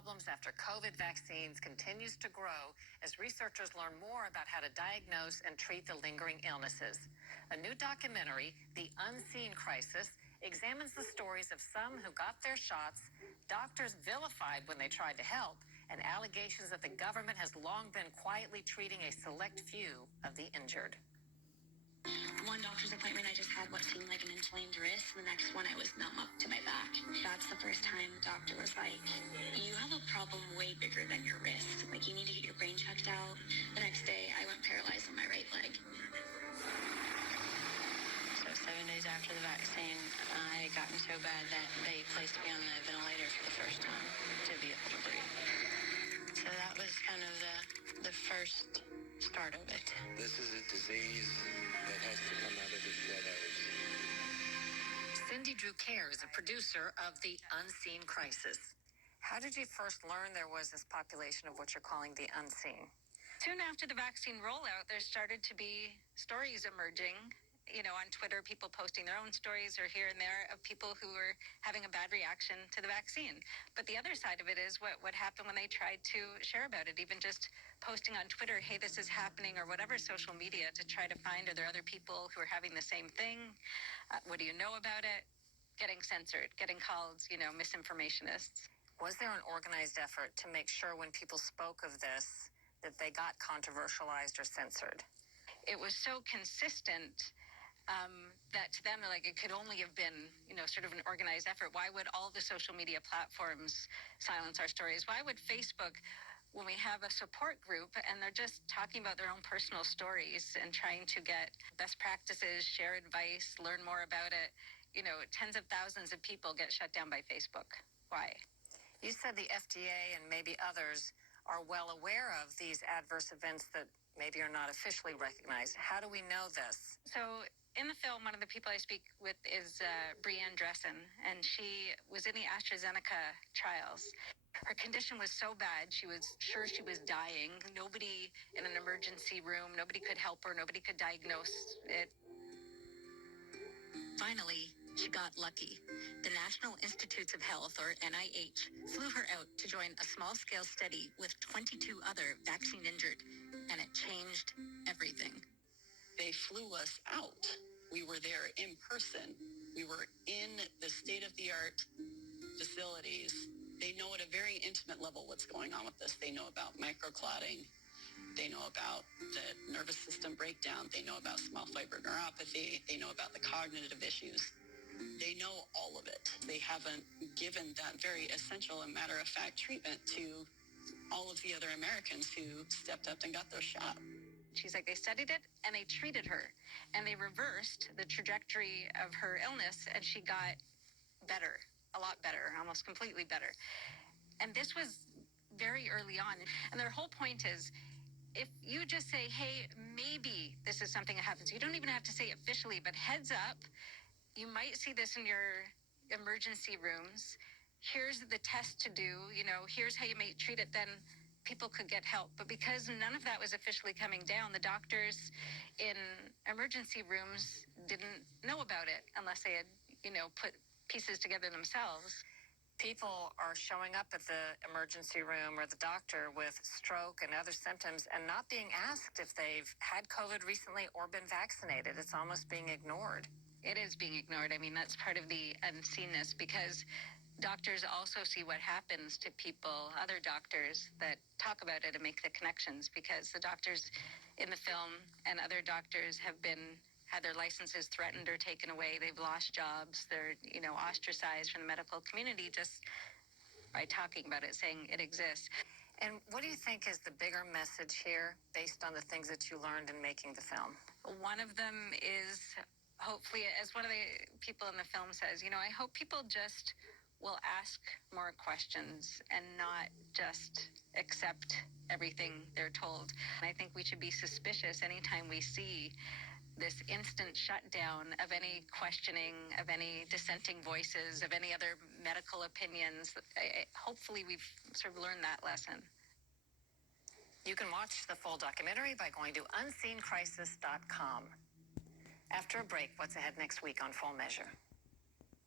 problems after COVID vaccines continues to grow as researchers learn more about how to diagnose and treat the lingering illnesses. A new documentary, The Unseen Crisis, examines the stories of some who got their shots, doctors vilified when they tried to help, and allegations that the government has long been quietly treating a select few of the injured. One doctor's appointment, I just had what seemed like an inflamed wrist. The next one, I was numb up to my back. That's the first time the doctor was like, you have a problem way bigger than your wrist. Like, you need to get your brain checked out. The next day, I went paralyzed on my right leg. So 7 days after the vaccine, I had gotten so bad that they placed me on the ventilator for the first time to be able to breathe. So that was kind of the first start of it. This is a disease that has to come out of the shadows. Cindy Drew Kerr is a producer of The Unseen Crisis. How did you first learn there was this population of what you're calling the unseen? Soon after the vaccine rollout, there started to be stories emerging, on Twitter, people posting their own stories or here and there of people who were having a bad reaction to the vaccine. But the other side of it is what happened when they tried to share about it, even just posting on Twitter, hey, this is happening, or whatever social media to try to find, are there other people who are having the same thing? What do you know about it? Getting censored, getting called, misinformationists. Was there an organized effort to make sure when people spoke of this that they got controversialized or censored? It was so consistent that to them, it could only have been, sort of an organized effort. Why would all the social media platforms silence our stories? Why would Facebook, when we have a support group and they're just talking about their own personal stories and trying to get best practices, share advice, learn more about it, tens of thousands of people get shut down by Facebook? Why? You said the FDA and maybe others are well aware of these adverse events that maybe are not officially recognized. How do we know this? So in the film, one of the people I speak with is Brianne Dressen, and she was in the AstraZeneca trials. Her condition was so bad, she was sure she was dying. Nobody in an emergency room, nobody could help her, nobody could diagnose it. Finally, she got lucky. The National Institutes of Health, or NIH, flew her out to join a small-scale study with 22 other vaccine-injured, and it changed everything. They flew us out. We were there in person. We were in the state-of-the-art facilities. They know at a very intimate level what's going on with this. They know about microclotting. They know about the nervous system breakdown. They know about small fiber neuropathy. They know about the cognitive issues. They know all of it. They haven't given that very essential and matter-of-fact treatment to all of the other Americans who stepped up and got their shot. She's like, they studied it and they treated her and they reversed the trajectory of her illness and she got better, a lot better, almost completely better. And this was very early on. And their whole point is, if you just say, hey, maybe this is something that happens, you don't even have to say officially, but heads up, you might see this in your emergency rooms. Here's the test to do, here's how you may treat it, then people could get help. But because none of that was officially coming down, the doctors in emergency rooms didn't know about it unless they had, put pieces together themselves. People are showing up at the emergency room or the doctor with stroke and other symptoms and not being asked if they've had COVID recently or been vaccinated. It's almost being ignored. It is being ignored. I mean, that's part of the unseenness, because doctors also see what happens to people, other doctors that talk about it and make the connections, because the doctors in the film and other doctors have had their licenses threatened or taken away. They've lost jobs. They're, ostracized from the medical community just by talking about it, saying it exists. And what do you think is the bigger message here based on the things that you learned in making the film? One of them is, hopefully, as one of the people in the film says, I hope people just will ask more questions and not just accept everything they're told. And I think we should be suspicious anytime we see this instant shutdown of any questioning, of any dissenting voices, of any other medical opinions. Hopefully we've sort of learned that lesson. You can watch the full documentary by going to unseencrisis.com. After a break, what's ahead next week on Full Measure?